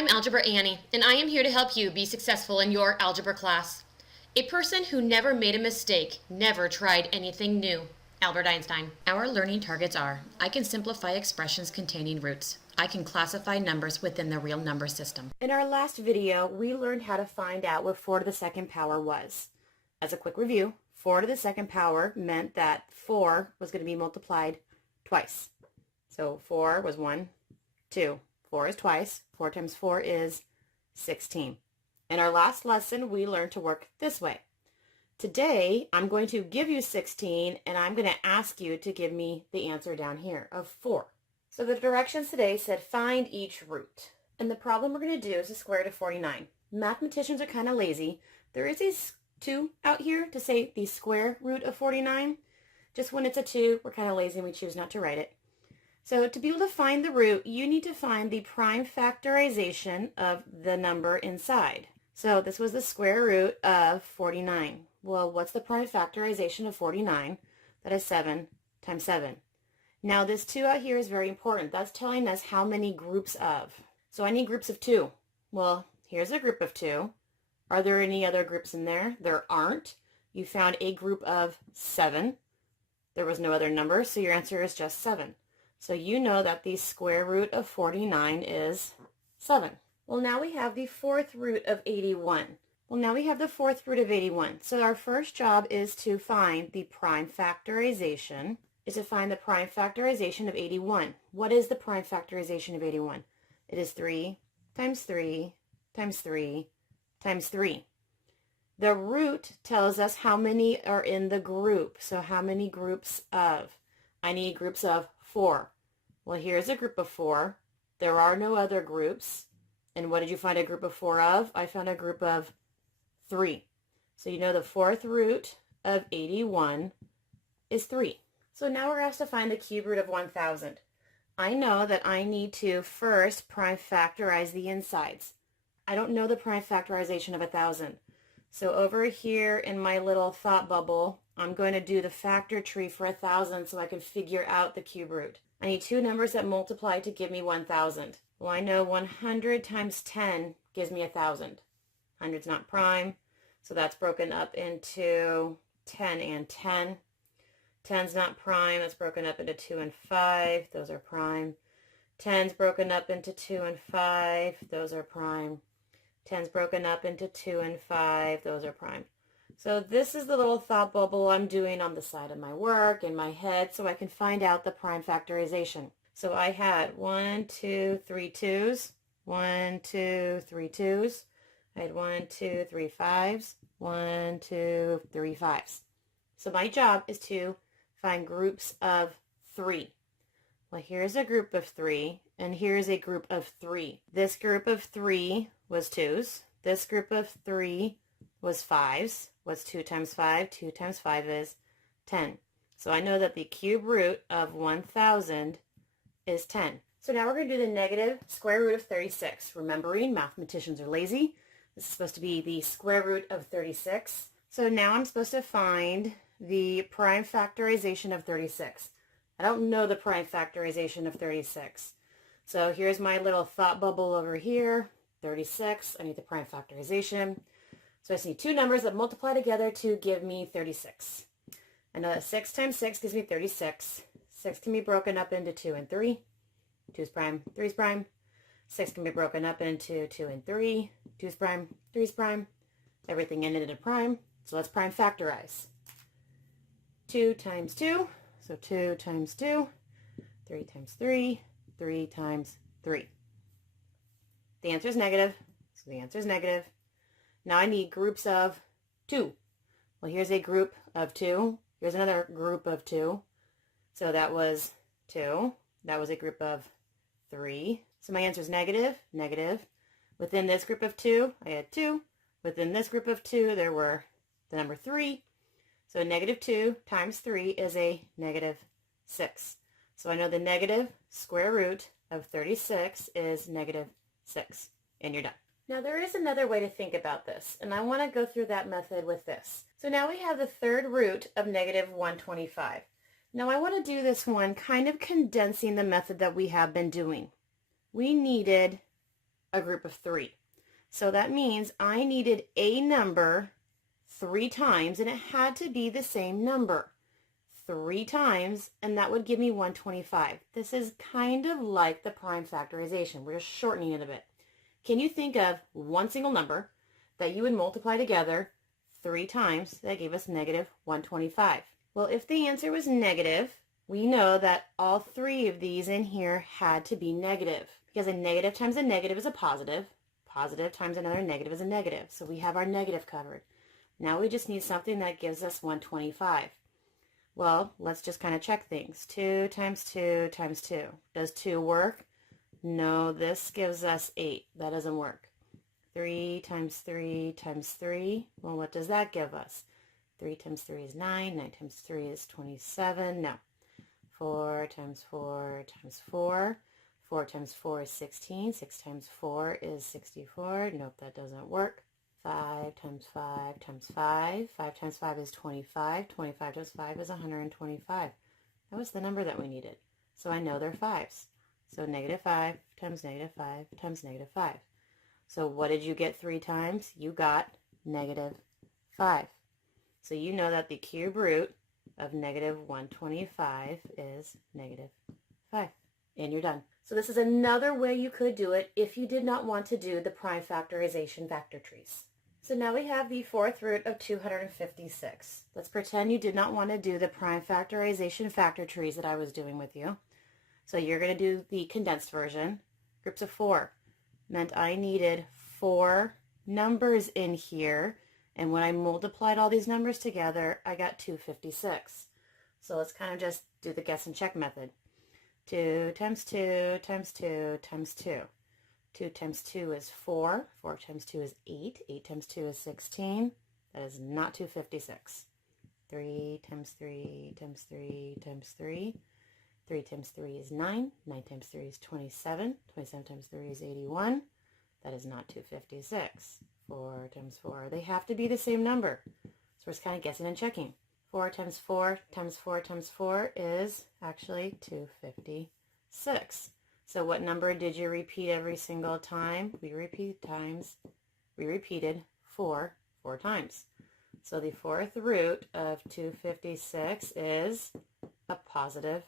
I'm Algebra Annie, and I am here to help you be successful in your algebra class. A person who never made a mistake never tried anything new. Albert Einstein. Our learning targets are: I can simplify expressions containing roots. I can classify numbers within the real number system. In our last video, we learned how to find out what 4 to the second power was. As a quick review, 4 to the second power meant that 4 was going to be multiplied twice. So 4 was 1, 2. 4 is twice. 4 times 4 is 16. In our last lesson, we learned to work this way. Today, I'm going to give you 16, and I'm going to ask you to give me the answer down here of 4. So the directions today said find each root. And the problem we're going to do is the square root of 49. Mathematicians are kind of lazy. There is a 2 out here to say the square root of 49. Just when it's a 2, we're kind of lazy and we choose not to write it. So to be able to find the root, you need to find the prime factorization of the number inside. So this was the square root of 49. Well, what's the prime factorization of 49? That is 7 times 7. Now this 2 out here is very important. That's telling us how many groups of. So I need groups of 2. Well, here's a group of 2. Are there any other groups in there? There aren't. You found a group of 7. There was no other number, so your answer is just 7. So you know that the square root of 49 is 7. Well, now we have the fourth root of 81. Well, now we have the fourth root of 81. So our first job is to find the prime factorization, of 81. What is the prime factorization of 81? It is 3 times 3 times 3 times 3. The root tells us how many are in the group. So how many groups of? I need groups of 4. Well, here's a group of 4. There are no other groups. And what did you find a group of 4 of? I found a group of 3. So you know the fourth root of 81 is 3. So now we're asked to find the cube root of 1,000. I know that I need to first prime factorize the insides. I don't know the prime factorization of 1,000. So over here in my little thought bubble, I'm going to do the factor tree for 1,000 so I can figure out the cube root. I need two numbers that multiply to give me 1,000. Well, I know 100 times 10 gives me 1,000. 100's not prime, so that's broken up into 10 and 10. 10's not prime, that's broken up into 2 and 5. Those are prime. 10's broken up into 2 and 5. Those are prime. 10's broken up into 2 and 5. Those are prime. So this is the little thought bubble I'm doing on the side of my work in my head so I can find out the prime factorization. So I had 1, 2, 3 2's, 1, 2, 3 2's. I had 1, 2, 3 5's, 1, 2, 3 5's. So my job is to find groups of 3. Well, here's a group of 3, and here's a group of 3. This group of 3 was 2's. This group of 3 was 5's. What's 2 times 5? 2 times 5 is 10. So I know that the cube root of 1,000 is 10. So now we're going to do the negative square root of 36. Remembering, mathematicians are lazy. This is supposed to be the square root of 36. So now I'm supposed to find the prime factorization of 36. I don't know the prime factorization of 36. So here's my little thought bubble over here. 36, I need the prime factorization. So I just need two numbers that multiply together to give me 36. I know that 6 times 6 gives me 36. 6 can be broken up into 2 and 3. 2 is prime, 3 is prime. 6 can be broken up into 2 and 3. 2 is prime, 3 is prime. Everything ended in a prime. So let's prime factorize. 2 times 2. So 2 times 2. 3 times 3. 3 times 3. The answer is negative. So the answer is negative. Now I need groups of 2. Well, here's a group of 2. Here's another group of 2. So that was 2. That was a group of 3. So my answer is negative, negative. Within this group of 2, I had 2. Within this group of 2, there were the number 3. So negative 2 times 3 is a negative 6. So I know the negative square root of 36 is negative 6. And you're done. Now there is another way to think about this, and I want to go through that method with this. So now we have the third root of negative 125. Now I want to do this one kind of condensing the method that we have been doing. We needed a group of 3. So that means I needed a number 3 times, and it had to be the same number 3 times, and that would give me 125. This is kind of like the prime factorization. We're just shortening it a bit. Can you think of one single number that you would multiply together 3 times that gave us negative 125? Well, if the answer was negative, we know that all 3 of these in here had to be negative, because a negative times a negative is a positive. Positive times another negative is a negative. So we have our negative covered. Now we just need something that gives us 125. Well, let's just kind of check things. 2 times 2 times 2. Does 2 work? No, this gives us 8. That doesn't work. 3 times 3 times 3. Well, what does that give us? 3 times 3 is 9. 9 times 3 is 27. No. 4 times 4 times 4. 4 times 4 is 16. 6 times 4 is 64. Nope, that doesn't work. 5 times 5 times 5. 5 times 5 is 25. 25 times 5 is 125. That was the number that we needed. So I know they're 5s. So negative 5 times negative 5 times negative 5. So what did you get 3 times? You got negative 5. So you know that the cube root of negative 125 is negative 5. And you're done. So this is another way you could do it if you did not want to do the prime factorization factor trees. So now we have the 4th root of 256. Let's pretend you did not want to do the prime factorization factor trees that I was doing with you. So you're going to do the condensed version. Groups of 4 meant I needed 4 numbers in here, and when I multiplied all these numbers together, I got 256. So let's kind of just do the guess and check method. 2 times 2 times 2 times 2. 2 times 2 is 4. 4 times 2 is 8. 8 times 2 is 16. That is not 256. 3 times 3 times 3 times 3. 3 times 3 is 9. 9 times 3 is 27. 27 times 3 is 81. That is not 256. 4 times 4. They have to be the same number. So we're just kind of guessing and checking. 4 times 4 times 4 times 4 is actually 256. So what number did you repeat every single time? We repeated 4 times. So the 4th root of 256 is a positive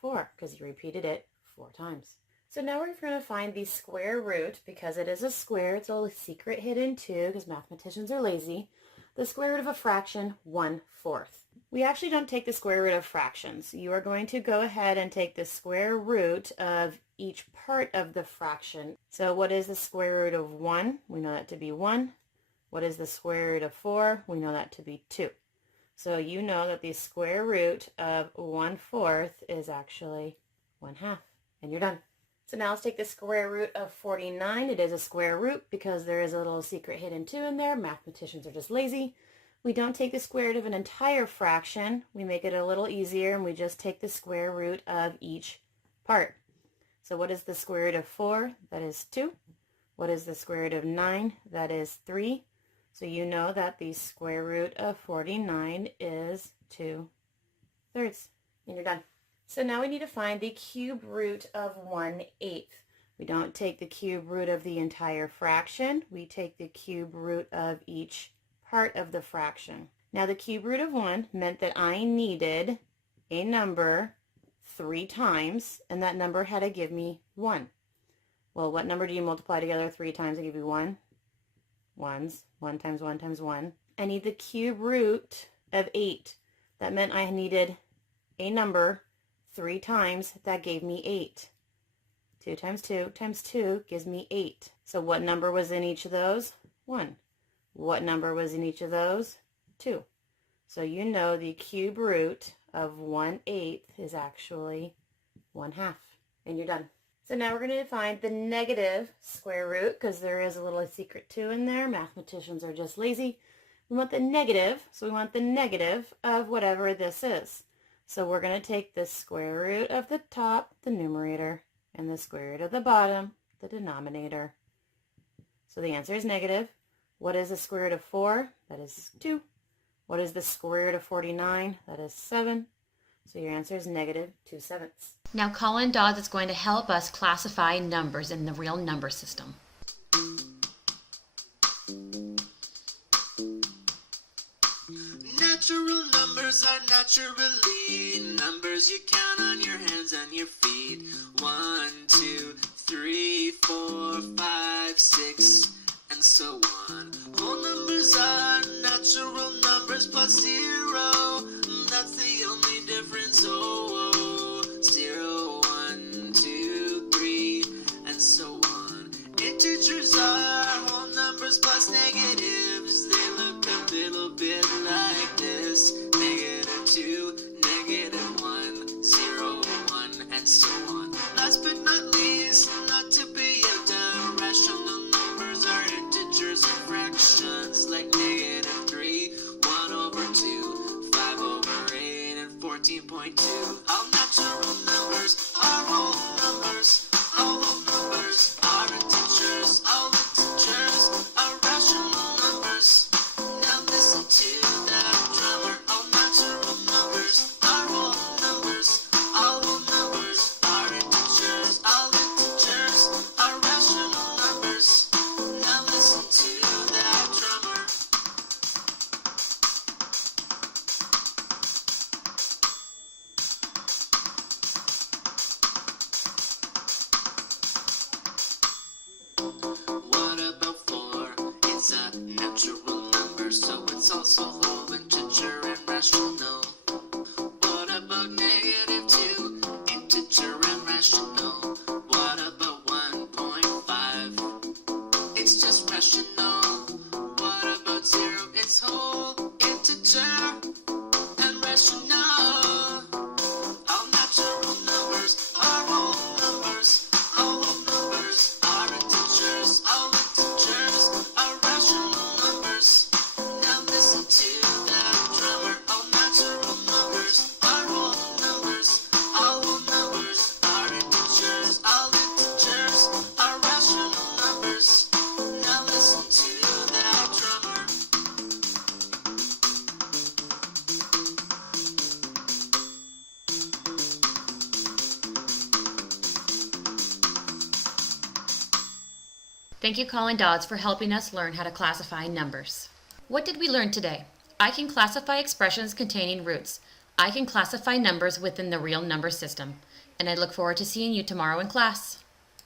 4 because you repeated it 4 times. So now we're going to find the square root. Because it is a square, it's a little secret hidden too, because mathematicians are lazy. The square root of a fraction, 1/4. We actually don't take the square root of fractions. You are going to go ahead and take the square root of each part of the fraction. So what is the square root of 1? We know that to be 1. What is the square root of 4? We know that to be 2. So you know that the square root of 1/4 is actually 1/2. And you're done. So now let's take the square root of 49. It is a square root because there is a little secret hidden 2 in there. Mathematicians are just lazy. We don't take the square root of an entire fraction. We make it a little easier, and we just take the square root of each part. So what is the square root of 4? That is 2. What is the square root of 9? That is 3. So you know that the square root of 49 is 2/3. And you're done. So now we need to find the cube root of 1/8. We don't take the cube root of the entire fraction. We take the cube root of each part of the fraction. Now the cube root of 1 meant that I needed a number 3 times, and that number had to give me 1. Well, what number do you multiply together 3 times and give you 1? Ones. 1 times 1 times 1. I need the cube root of 8. That meant I needed a number 3 times that gave me 8. 2 times 2 times 2 gives me 8. So what number was in each of those? 1. What number was in each of those? 2. So you know the cube root of 1/8 is actually 1/2. And you're done. So now we're going to find the negative square root, because there is a little secret 2 in there. Mathematicians are just lazy. We want the negative, so we want the negative of whatever this is. So we're going to take the square root of the top, the numerator, and the square root of the bottom, the denominator. So the answer is negative. What is the square root of 4? That is 2. What is the square root of 49? That is 7. So your answer is negative 2/7. Now Colin Dodds is going to help us classify numbers in the real number system. numbers are naturally numbers you count on your hands and your feet. 1, 2, 3, 4, 5, 6, and so on. Whole numbers are natural numbers plus 0. That's the only difference. Oh, oh. 0, 1, 2, 3, and so on. Integers are whole numbers plus negatives. They look a little bit like this. -2, -1, 0, 1, and so on. Last but not least, not to be outdone, rational numbers are integers and fractions like -3, 1 over 2, 5 over 8, and 14.2. All natural numbers are whole numbers. All whole numbers are integers. All integers are rational numbers. Now listen to that drummer. All natural numbers are whole numbers. All whole numbers are integers. All integers are rational numbers. Now listen to that drummer. What about 4? It's a natural number, so it's also whole, integer, and rational. What about -2? Integer and rational. What about 1.5? It's just rational. What about 0? It's whole, integer, and rational. All natural numbers are whole numbers. All whole numbers are integers. All integers are rational numbers. Now listen to that drummer. All natural numbers are whole numbers. All whole numbers are integers. All integers are rational numbers. Now listen to that drummer. Thank you, Colin Dodds, for helping us learn how to classify numbers. What did we learn today? I can classify expressions containing roots. I can classify numbers within the real number system. And I look forward to seeing you tomorrow in class.